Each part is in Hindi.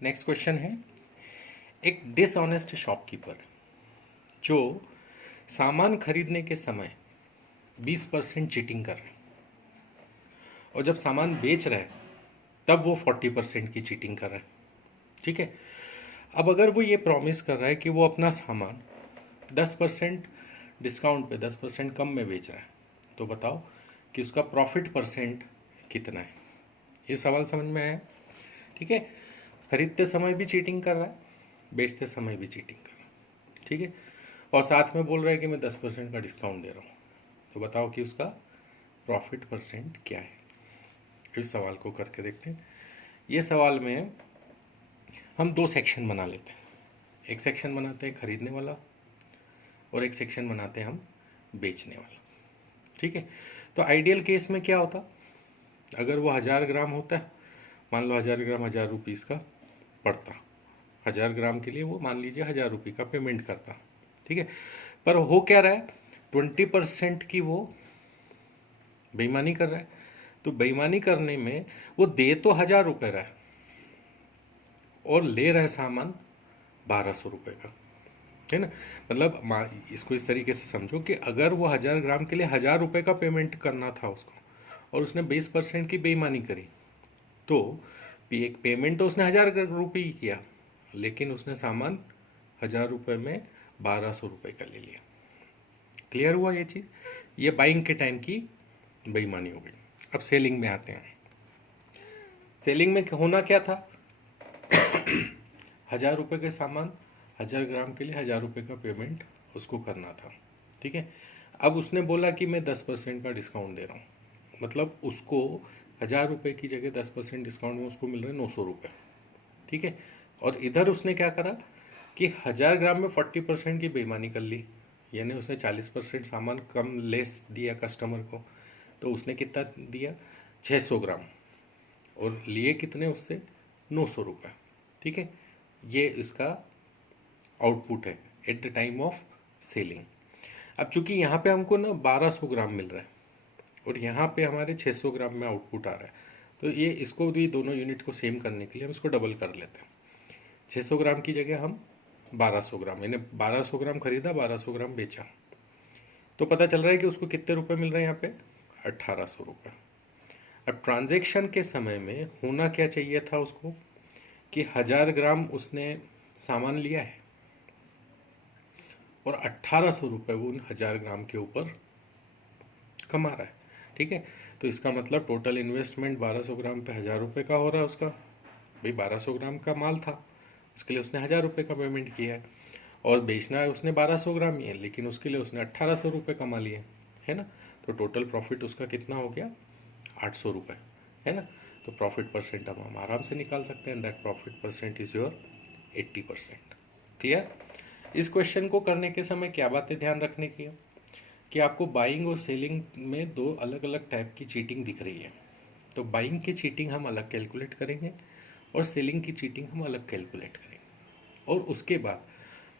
नेक्स्ट क्वेश्चन है, एक डिसऑनेस्ट शॉपकीपर जो सामान खरीदने के समय 20% चीटिंग कर रहा है और जब सामान बेच रहा है तब वो 40% की चीटिंग कर रहा है। ठीक है, अब अगर वो ये प्रॉमिस कर रहा है कि वो अपना सामान 10% डिस्काउंट पे 10% कम में बेच रहा है, तो बताओ कि उसका प्रॉफिट परसेंट कितना है। ये सवाल समझ में आया? ठीक है, खरीदते समय भी चीटिंग कर रहा है, बेचते समय भी चीटिंग कर रहा है। ठीक है, और साथ में बोल रहा है कि मैं 10% का डिस्काउंट दे रहा हूँ, तो बताओ कि उसका प्रॉफिट परसेंट क्या है। इस सवाल को करके देखते हैं। ये सवाल में हम दो सेक्शन बना लेते हैं, एक सेक्शन बनाते हैं खरीदने वाला और एक सेक्शन बनाते हैं हम बेचने वाला। ठीक है, तो आइडियल केस में क्या होता, अगर वो 1000 ग्राम होता है, मान लो 1000 ग्राम 1000 रुपीज़ का पड़ता, 1000 ग्राम के लिए वो मान लीजिए 1000 रुपये का पेमेंट करता। ठीक है, पर हो क्या रहा है, 20% की वो बेईमानी कर रहा है। तो बेईमानी करने में वो दे तो 1000 रुपये रहा है और ले रहा है सामान 1200 रुपये का, है ना। मतलब इसको इस तरीके से समझो कि अगर वो 1000 ग्राम के लिए 1000 रुपये का पेमेंट करना था उसको और उसने 20% की बेईमानी करी, तो एक पेमेंट तो उसने 1000 रुपये ही किया, लेकिन उसने सामान 1000 रुपये में 1200 रुपये का ले लिया। क्लियर हुआ ये चीज़? ये बाइंग के टाइम की बेईमानी हो गई। अब सेलिंग में आते हैं। सेलिंग में होना क्या था, 1000 रुपये के सामान 1000 ग्राम के लिए 1000 रुपये का पेमेंट उसको करना था। ठीक है, अब उसने बोला कि मैं 10% का डिस्काउंट दे रहा हूँ, मतलब उसको 1000 रुपये की जगह 10% डिस्काउंट में उसको मिल रहे हैं 900 रुपये। ठीक है, और इधर उसने क्या करा कि 1000 ग्राम में 40% की बेईमानी कर ली, यानी उसने 40% सामान कम लेस दिया कस्टमर को। तो उसने कितना दिया, 600 ग्राम, और लिए कितने उससे, 900 रुपये। ठीक है, ये इसका आउटपुट है eight the time of selling. अब चूंकि यहाँ पे हमको ना 1200 ग्राम मिल रहा है और यहाँ पे हमारे 600 ग्राम में आउटपुट आ रहा है, तो ये इसको भी दोनों यूनिट को सेम करने के लिए हम इसको डबल कर लेते हैं। 600 ग्राम की जगह हम 1200 ग्राम, यानी 1200 ग्राम खरीदा 1200 ग्राम बेचा, तो पता चल रहा है कि उसको कितने रुपए मिल रहे हैं यहाँ पे, 1800 रुपये। अब ट्रांजैक्शन के समय में होना क्या चाहिए था उसको कि 1000 ग्राम उसने सामान लिया है और 1800 रुपये वो उन 1000 ग्राम के ऊपर कमा रहा है। ठीक है, तो इसका मतलब टोटल इन्वेस्टमेंट 1200 ग्राम पे 1000 रुपये का हो रहा है उसका। भाई 1200 ग्राम का माल था, उसके लिए उसने 1000 रुपये का पेमेंट किया है, और बेचना है उसने 1200 ग्राम ही है, लेकिन उसके लिए उसने 1800 रुपये कमा लिए, है ना। तो टोटल प्रॉफिट उसका कितना हो गया, 800 रुपये, है ना। तो प्रॉफिट परसेंट अब हम आराम से निकाल सकते हैं, that profit percent is your 80%। Clear? इस क्वेश्चन को करने के समय क्या बातें ध्यान रखने की है कि आपको बाइंग और सेलिंग में दो अलग अलग टाइप की चीटिंग दिख रही है। तो बाइंग की चीटिंग हम अलग कैलकुलेट करेंगे और सेलिंग की चीटिंग हम अलग कैलकुलेट करेंगे, और उसके बाद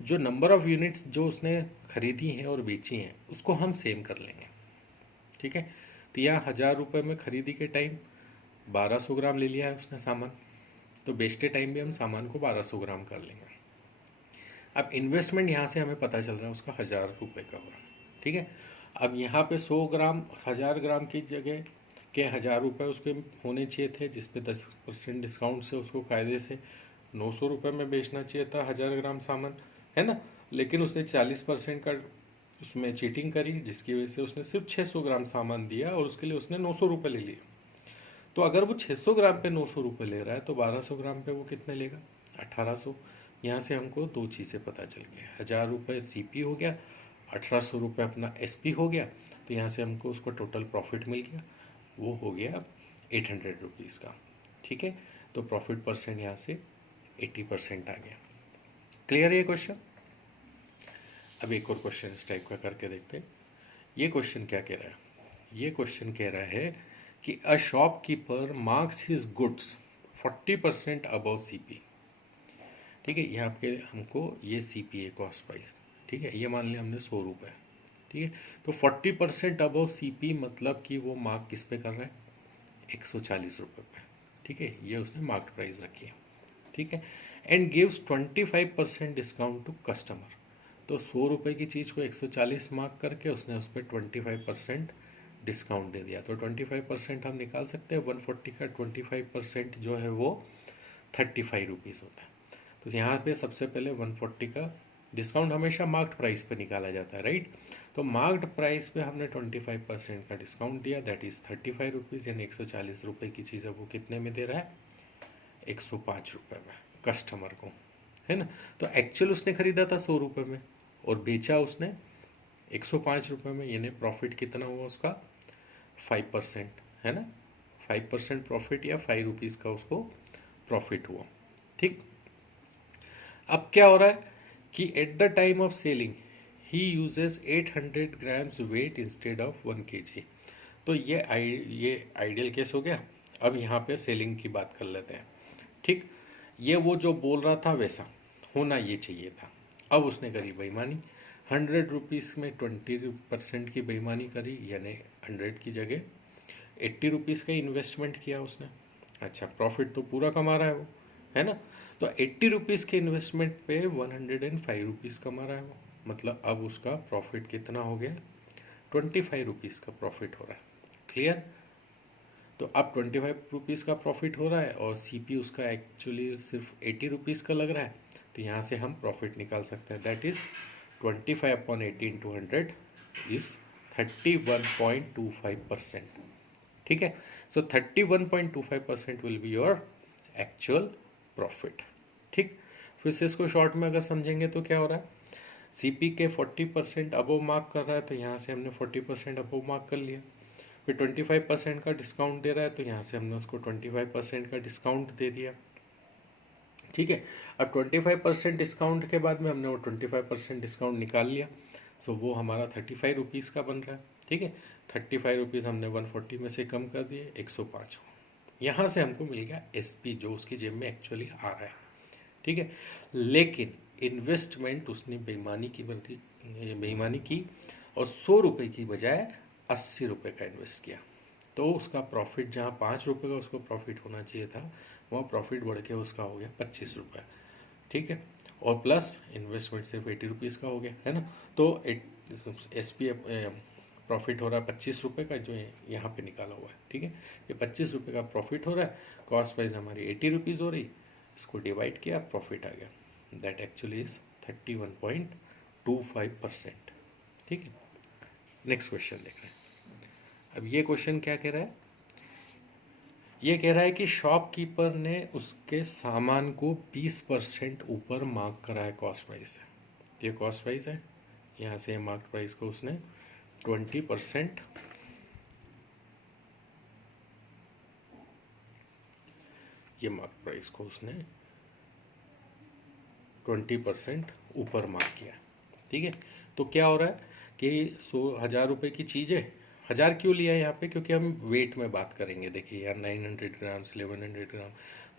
जो नंबर ऑफ यूनिट्स जो उसने खरीदी हैं और बेची हैं उसको हम सेम कर लेंगे। ठीक है, तो यहाँ 1000 रुपये में खरीदी के टाइम 1200 ग्राम ले लिया है उसने सामान, तो बेचते टाइम भी हम सामान को 1200 ग्राम कर लेंगे। अब इन्वेस्टमेंट यहाँ से हमें पता चल रहा है उसका 1000 रुपये का हो रहा है। ठीक है, अब यहाँ पे 100 ग्राम 1000 ग्राम की जगह के 1000 रुपये उसके होने चाहिए थे, जिसपे 10% डिस्काउंट से उसको कायदे से 900 रुपये में बेचना चाहिए था 1000 ग्राम सामान, है ना। लेकिन उसने 40% का उसमें चीटिंग करी, जिसकी वजह से उसने सिर्फ 600 ग्राम सामान दिया और उसके लिए उसने 900 रुपये ले लिए। तो अगर वो 600 ग्राम पे 900 रुपये ले रहा है तो 1200 ग्राम पे वो कितने लेगा, 1800। यहाँ से हमको दो चीज़ें पता चल गई, 1000 रुपये CP हो गया, 1800 रुपये अपना SP हो गया, तो यहाँ से हमको उसको टोटल प्रॉफिट मिल गया, वो हो गया 800 रुपीज़ का। ठीक है, तो प्रॉफिट परसेंट यहाँ से 80% आ गया। क्लियर है ये क्वेश्चन? अब एक और क्वेश्चन इस टाइप का करके देखते हैं। ये क्वेश्चन क्या कह रहा है, ये क्वेश्चन कह रहा है कि a shopkeeper marks his goods 40% above CP। ठीक है, यहाँ पे हमको ये CP है, कॉस्ट प्राइस। ठीक है, ये मान लिया हमने 100 रुपये। ठीक है, तो 40% अबव CP मतलब कि वो मार्क किस पे कर रहा है, 140 रुपये पे। ठीक है, ये उसने मार्क प्राइस रखी है। ठीक है, and gives 25% discount to customer. तो 100 रुपये की चीज़ को 140 मार्क करके उसने उस पर 25% डिस्काउंट दे दिया। तो 25% हम निकाल सकते हैं, 140 का 25% जो है वो 35 रुपीज़ होता है। तो यहाँ पे सबसे पहले 140 का डिस्काउंट हमेशा मार्क्ड प्राइस पे निकाला जाता है, राइट। तो मार्क्ड प्राइस पे हमने 25% का डिस्काउंट दिया, दैट इज़ 35 रुपीज़, यानी 140 रुपये की चीज़ है वो कितने में दे रहा है, 105 रुपये में कस्टमर को, है ना। तो एक्चुअल उसने खरीदा था 100 रुपये में और बेचा उसने 105 रुपये में, यानी प्रॉफिट कितना हुआ उसका, 5%, है ना। 5% प्रॉफिट या 5 रुपीज़ का उसको प्रॉफिट हुआ, ठीक। अब क्या हो रहा है कि eight the time of selling he uses 800 grams wait instead of 1 kg। तो ये आइडियल केस हो गया। अब यहाँ पे सेलिंग की बात कर लेते हैं, ठीक। ये वो जो बोल रहा था वैसा होना ये चाहिए था। अब उसने करी बेईमानी, 100 रुपीज़ में 20% की बेईमानी करी, यानी 100 की जगह 80 रुपीज़ का इन्वेस्टमेंट किया उसने। अच्छा, प्रॉफिट तो पूरा कमा रहा है वो, है ना। तो 80 रुपीज़ के इन्वेस्टमेंट पे 105 रुपीज़ कमा रहा है वो, मतलब अब उसका प्रॉफिट कितना हो गया, 25 रुपीज़ का प्रॉफिट हो रहा है। क्लियर। तो अब 25 रुपीज़ का प्रॉफिट हो रहा है और सीपी उसका एक्चुअली सिर्फ 80 रुपीज़ का लग रहा है। तो यहाँ से हम प्रॉफिट निकाल सकते हैं, दैट इज़ 25/80 इंटू 100 इज़ 31.25%, ठीक है। सो 31.25% will be your actual profit, ठीक। फिर से इसको शॉर्ट में अगर समझेंगे तो क्या हो रहा है, सीपी के 40% अबव मार्क कर रहा है, तो यहाँ से हमने 40% अबव मार्क कर लिया। फिर 25% का डिस्काउंट दे रहा है, तो यहाँ से हमने उसको 25% का डिस्काउंट दे दिया, ठीक है। अब 25% डिस्काउंट के बाद में हमने वो 25% डिस्काउंट निकाल लिया, सो वो हमारा 35 रुपीज़ का बन रहा है, ठीक है। 35 रुपीज़ हमने 140 में से कम कर दिए, 105। यहाँ से हमको मिल गया एसपी जो उसकी जेब में एक्चुअली आ रहा है, ठीक है। लेकिन इन्वेस्टमेंट उसने बेईमानी की और 100 रुपये की बजाय 80 रुपये का इन्वेस्ट किया। तो उसका प्रॉफिट जहाँ 5 रुपये का उसको प्रॉफिट होना चाहिए था, वहाँ प्रॉफिट बढ़ के उसका हो गया 25 रुपये, ठीक है। और प्लस इन्वेस्टमेंट सिर्फ 80 रुपीज़ का हो गया, है ना। तो एस पी प्रॉफिट हो रहा है 25 रुपये का, जो यहाँ पे निकाला हुआ है, ठीक है। ये 25 रुपये का प्रॉफिट हो रहा है, कॉस्ट प्राइस हमारी 80 रुपीज़ हो रही, इसको डिवाइड किया, प्रॉफिट आ गया, दैट एक्चुअली इज 31.25%, ठीक है। नेक्स्ट क्वेश्चन देख रहे हैं। अब ये क्वेश्चन क्या कह रहा है, ये कह रहा है कि शॉपकीपर ने उसके सामान को 20% ऊपर मार्क करा है कॉस्ट प्राइस से। ये कॉस्ट प्राइस है, यहाँ से मार्क प्राइस को उसने 20%, ये मार्क प्राइस को उसने 20% ऊपर मार्क किया, ठीक है। तो क्या हो रहा है कि 100,000 रुपये की चीज़ है, 1000 क्यों लिया है यहाँ पे, क्योंकि हम वेट में बात करेंगे। देखिए यार 900 ग्राम्स 1100 ग्राम,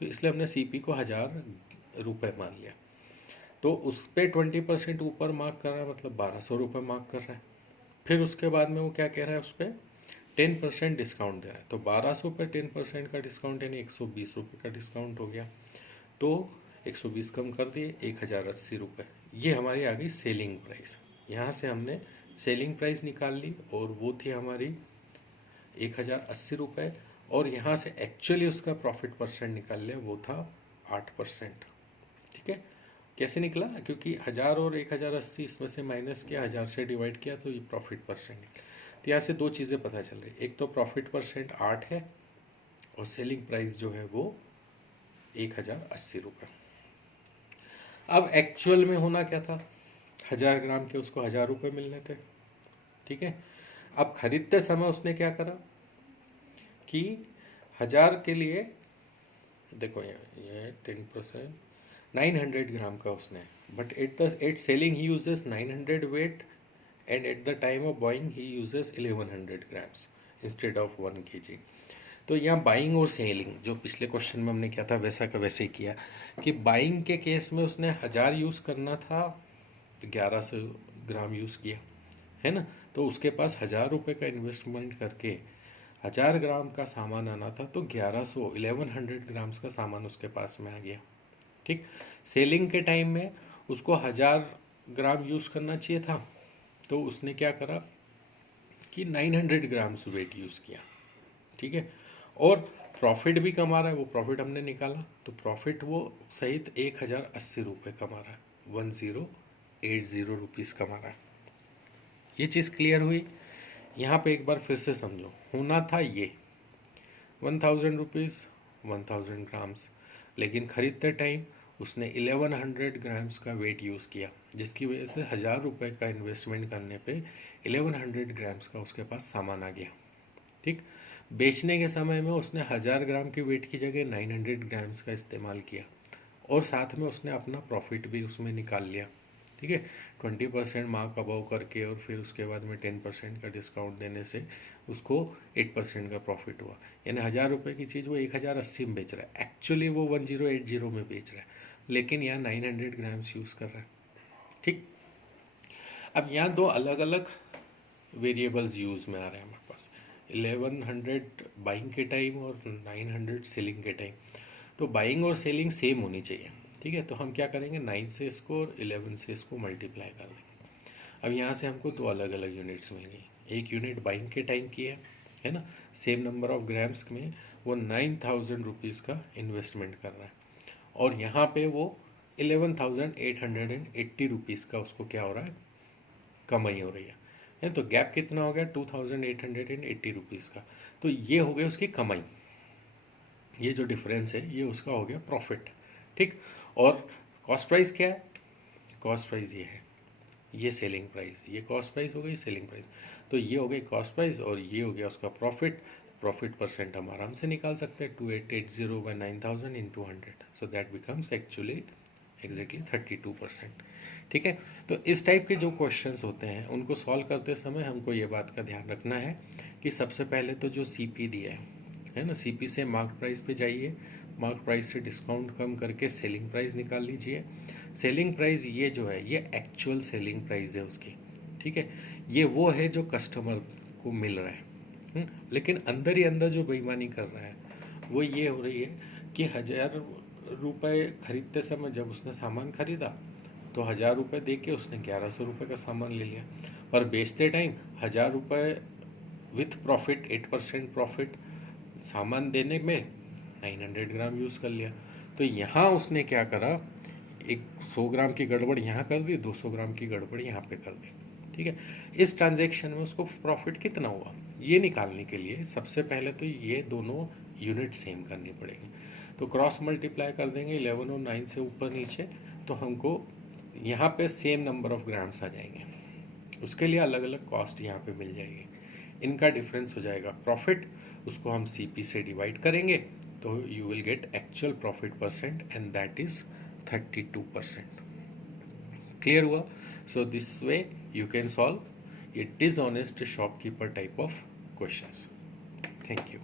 तो इसलिए हमने सीपी को 1000 रुपये मान लिया। तो उस पर 20% ऊपर मार्क कर रहा है, मतलब 1200 रुपये मार्क कर रहा है। फिर उसके बाद में वो क्या कह रहा है, उस पर 10% डिस्काउंट दे रहा है। तो 1200 पर 10% का डिस्काउंट यानी 120 रुपये का डिस्काउंट हो गया। तो 120 कम कर दिए, 1080 रुपये। ये हमारी आ गई सेलिंग प्राइस। यहाँ से हमने सेलिंग प्राइस निकाल ली और वो थी हमारी 1080 रुपये, और यहाँ से एक्चुअली उसका प्रॉफिट परसेंट निकाल लिया, वो था 8%, ठीक है। कैसे निकला, क्योंकि 1000 और 1080 इसमें से माइनस किया, 1000 से डिवाइड किया, तो ये प्रॉफिट परसेंट। तो यहाँ से दो चीज़ें पता चल रही, एक तो प्रॉफिट परसेंट 8 है और सेलिंग प्राइस जो है वो 1080 रुपये। अब एक्चुअल में होना क्या था, 1000 ग्राम के उसको 1000 रुपये मिलने थे, ठीक है। अब खरीदते समय उसने क्या करा कि 1000 के लिए, देखो ये 10% 900 ग्राम का उसने, but at selling he uses 900 weight, and at the time of buying he uses 1100 grams instead of 1 kg। तो यहाँ बाइंग और सेलिंग जो पिछले क्वेश्चन में हमने किया था वैसा का वैसे ही किया, कि बाइंग के केस में उसने 1000 यूज़ करना था, 1100 ग्राम यूज़ किया, है ना। तो उसके पास 1000 रुपये का इन्वेस्टमेंट करके 1000 ग्राम का सामान आना था, तो 1100 ग्राम्स का सामान उसके पास में आ गया, ठीक। सेलिंग के टाइम में उसको 1000 ग्राम यूज़ करना चाहिए था, तो उसने क्या करा कि 900 ग्राम्स वेट यूज़ किया। ठीक है, और प्रॉफिट भी कमा रहा है, वो प्रॉफिट हमने निकाला, तो प्रॉफिट वो सहित 1080 रुपये कमा रहा है, 1080 रुपीज़ कमा रहा है। ये चीज़ क्लियर हुई। यहाँ पे एक बार फिर से समझो, होना था ये 1000 रुपीज़ 1000 ग्राम्स, लेकिन ख़रीदते टाइम उसने 1100 ग्राम्स का वेट यूज़ किया, जिसकी वजह से 1000 रुपये का इन्वेस्टमेंट करने पे 1100 ग्राम्स का उसके पास सामान आ गया। ठीक। बेचने के समय में उसने 1000 ग्राम की वेट की जगह 900 ग्राम्स का इस्तेमाल किया, और साथ में उसने अपना प्रॉफिट भी उसमें निकाल लिया। ठीक है, 20% मार्क अबाउ करके, और फिर उसके बाद में 10% का डिस्काउंट देने से उसको 8% का प्रॉफिट हुआ। यानी 1000 रुपये की चीज़ वो 1080 में बेच रहा है, एक्चुअली वो 1080 में बेच रहा है, लेकिन यहाँ 900 ग्राम्स यूज़ कर रहा है। ठीक। अब यहाँ दो अलग अलग वेरिएबल्स यूज़ में आ रहे हैं हमारे पास, 1100 बाइंग के टाइम और 900 सेलिंग के टाइम। तो बाइंग और सेलिंग सेम होनी चाहिए। ठीक है, तो हम क्या करेंगे, 9 से इसको और 11 से इसको मल्टीप्लाई कर देंगे। अब यहाँ से हमको दो अलग अलग यूनिट्स मिल गई। एक यूनिट बाइंग के टाइम की है ना, सेम नंबर ऑफ ग्राम्स में वो 9000 रुपीज़ का इन्वेस्टमेंट कर रहा है, और यहाँ पे वो 11,880 रुपीज़ का उसको क्या हो रहा है, कमाई हो रही है। तो गैप कितना हो गया, 2880 रुपीज़ का। तो ये हो गया उसकी कमाई, ये जो डिफरेंस है ये उसका हो गया प्रॉफिट। ठीक। और कॉस्ट प्राइस क्या है, कॉस्ट प्राइस ये है, ये सेलिंग प्राइस, ये कॉस्ट प्राइस हो गई, सेलिंग प्राइस, तो ये हो गई कॉस्ट प्राइस, और ये हो गया उसका प्रॉफिट। प्रॉफिट परसेंट हम आराम से निकाल सकते हैं, 2880 by 9000 into 100, so that becomes actually exactly 32%। ठीक है, तो इस टाइप के जो क्वेश्चंस होते हैं उनको सॉल्व करते समय हमको ये बात का ध्यान रखना है कि सबसे पहले तो जो सीपी दिया है ना, सीपी से मार्क प्राइस पे जाइए, मार्क प्राइस से डिस्काउंट कम करके सेलिंग प्राइस निकाल लीजिए। सेलिंग प्राइस ये जो है ये एक्चुअल सेलिंग प्राइस है उसकी। ठीक है, ये वो है जो कस्टमर को मिल रहा है। लेकिन अंदर ही अंदर जो बेईमानी कर रहा है वो ये हो रही है कि 1000 रुपये खरीदते समय जब उसने सामान खरीदा तो 1000 रुपये दे के उसने 1100 रुपये का सामान ले लिया, पर बेचते टाइम 1000 रुपये विथ प्रॉफिट 8% प्रॉफिट सामान देने में 900 ग्राम यूज़ कर लिया। तो यहाँ उसने क्या करा, एक 100 ग्राम की गड़बड़ यहाँ कर दी, 200 ग्राम की गड़बड़ यहाँ पे कर दी। ठीक है, इस ट्रांजैक्शन में उसको प्रॉफिट कितना हुआ ये निकालने के लिए सबसे पहले तो ये दोनों यूनिट सेम करनी पड़ेगी। तो क्रॉस मल्टीप्लाई कर देंगे 11 और 9 से ऊपर नीचे, तो हमको यहाँ पे सेम नंबर ऑफ ग्राम्स आ जाएंगे। उसके लिए अलग अलग कॉस्ट यहाँ पे मिल जाएगी, इनका डिफरेंस हो जाएगा प्रॉफिट, उसको हम सीपी से डिवाइड करेंगे तो you will get actual profit percent and that is 32%। Clear हुआ? So this way you can solve a dishonest shopkeeper type of questions. Thank you.